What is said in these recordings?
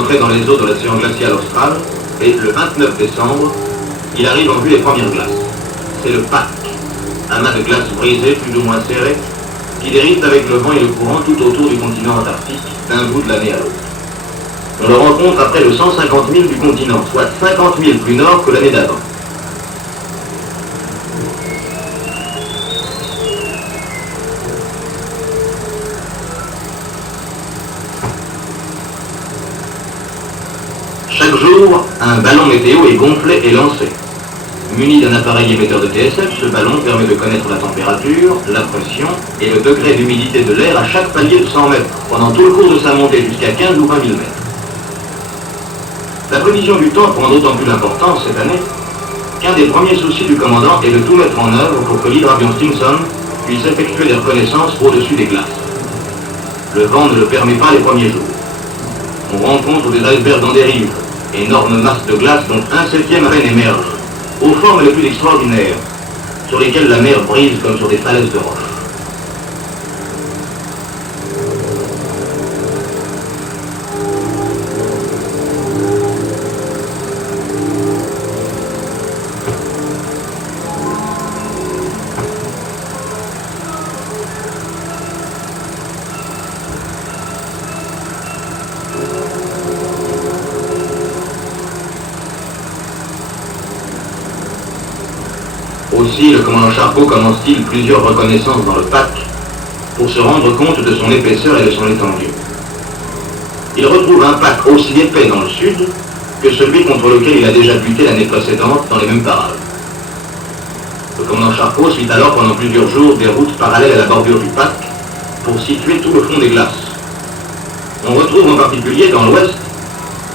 d'entrer dans les eaux de l'océan glacial austral, et le 29 décembre, il arrive en vue les premières glaces. C'est le pack, un mât de glace brisé, plus ou moins serré, qui dérive avec le vent et le courant tout autour du continent antarctique, d'un bout de l'année à l'autre. On le rencontre à près de 150 000 du continent, soit 50 000 plus nord que l'année d'avant. Chaque jour, un ballon météo est gonflé et lancé. Muni d'un appareil émetteur de TSF, ce ballon permet de connaître la température, la pression et le degré d'humidité de l'air à chaque palier de 100 mètres, pendant tout le cours de sa montée jusqu'à 15 ou 20 000 mètres. La prévision du temps prend d'autant plus d'importance cette année qu'un des premiers soucis du commandant est de tout mettre en œuvre pour que l'hydravion Stinson puisse effectuer des reconnaissances au-dessus des glaces. Le vent ne le permet pas les premiers jours. On rencontre des icebergs en dérive, énormes masses de glace dont 1/7 à peine émergent, aux formes les plus extraordinaires, sur lesquelles la mer brise comme sur des falaises de roche. Aussi, le commandant Charcot commence-t-il plusieurs reconnaissances dans le pack pour se rendre compte de son épaisseur et de son étendue. Il retrouve un pack aussi épais dans le sud que celui contre lequel il a déjà buté l'année précédente dans les mêmes parages. Le commandant Charcot suit alors pendant plusieurs jours des routes parallèles à la bordure du pack pour situer tout le fond des glaces. On retrouve en particulier dans l'ouest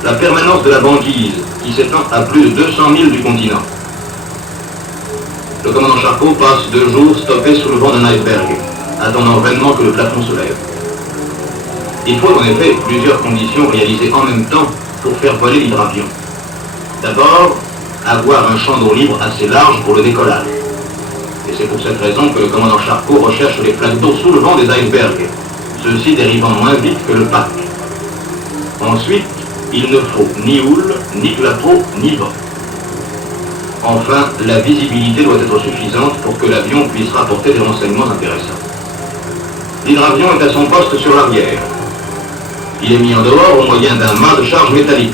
la permanence de la banquise qui s'étend à plus de 200 000 du continent. Le commandant Charcot passe 2 jours stoppé sous le vent d'un iceberg, attendant vainement que le plafond se lève. Il faut en effet plusieurs conditions réalisées en même temps pour faire voler l'hydravion. D'abord, avoir un champ d'eau libre assez large pour le décollage. Et c'est pour cette raison que le commandant Charcot recherche les flaques d'eau sous le vent des icebergs, ceux-ci dérivant moins vite que le pack. Ensuite, il ne faut ni houle, ni plateau, ni vent. Enfin, la visibilité doit être suffisante pour que l'avion puisse rapporter des renseignements intéressants. L'hydravion est à son poste sur l'arrière. Il est mis en dehors au moyen d'un mât de charge métallique.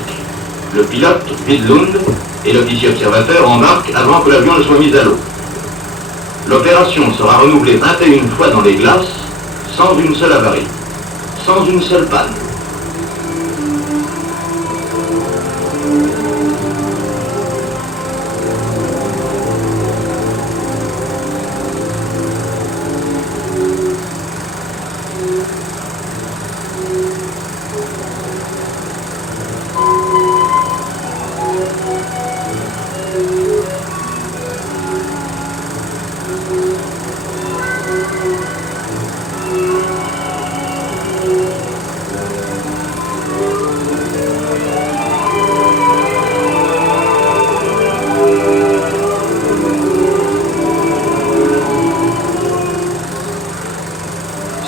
Le pilote, Widlund, et l'officier observateur embarquent avant que l'avion ne soit mis à l'eau. L'opération sera renouvelée 21 fois dans les glaces, sans une seule avarie, sans une seule panne.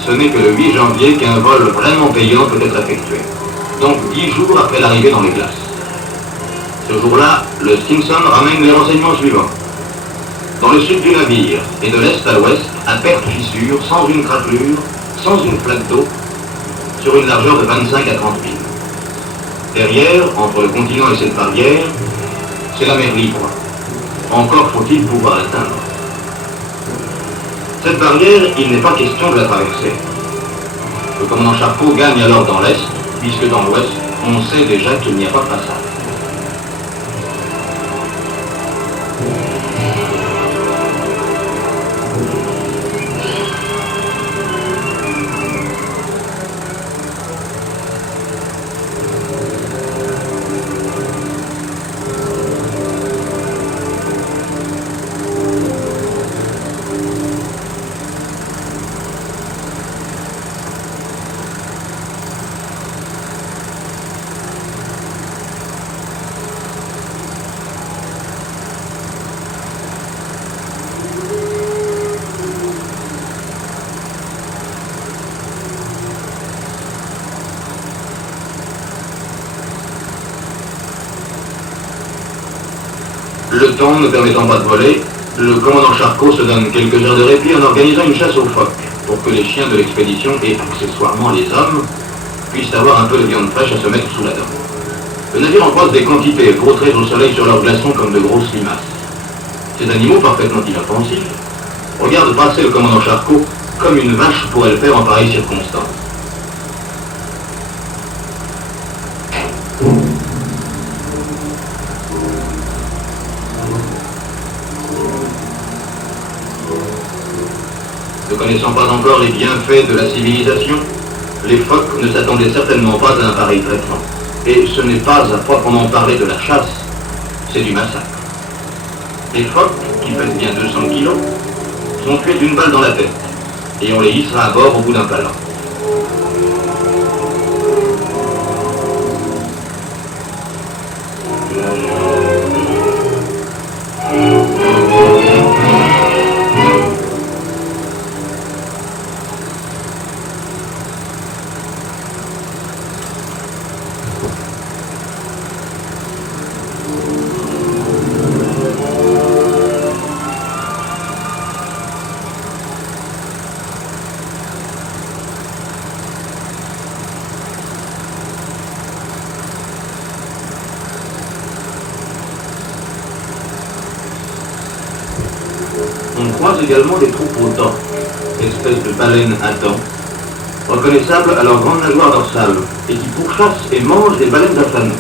Ce n'est que le 8 janvier qu'un vol vraiment payant peut être effectué, donc 10 jours après l'arrivée dans les glaces. Ce jour-là, le Stinson ramène les renseignements suivants. Dans le sud du navire, et de l'est à l'ouest, à perte fissure, sans une craquelure, sans une flaque d'eau, sur une largeur de 25 à 30 milles. Derrière, entre le continent et cette barrière, c'est la mer libre. Encore faut-il pouvoir l'atteindre. Cette barrière, il n'est pas question de la traverser. Le commandant Charcot gagne alors dans l'est, puisque dans l'ouest, on sait déjà qu'il n'y a pas de passage. Le temps ne permettant pas de voler, le commandant Charcot se donne quelques heures de répit en organisant une chasse aux phoques, pour que les chiens de l'expédition et accessoirement les hommes puissent avoir un peu de viande fraîche à se mettre sous la dent. Le navire en croise des quantités, vautrées au soleil sur leurs glaçons comme de grosses limaces. Ces animaux, parfaitement inoffensifs, regardent passer le commandant Charcot comme une vache pourrait le faire en pareille circonstance. Ne connaissant pas encore les bienfaits de la civilisation, les phoques ne s'attendaient certainement pas à un pareil traitement. Et ce n'est pas à proprement parler de la chasse, c'est du massacre. Les phoques, qui pèsent bien 200 kilos, sont tués d'une balle dans la tête, et on les hissera à bord au bout d'un palan. On croise également des troupeaux d'orques, espèces de baleines à dents, reconnaissables à leur grande nageoire dorsale, et qui pourchassent et mangent des baleines à fanon.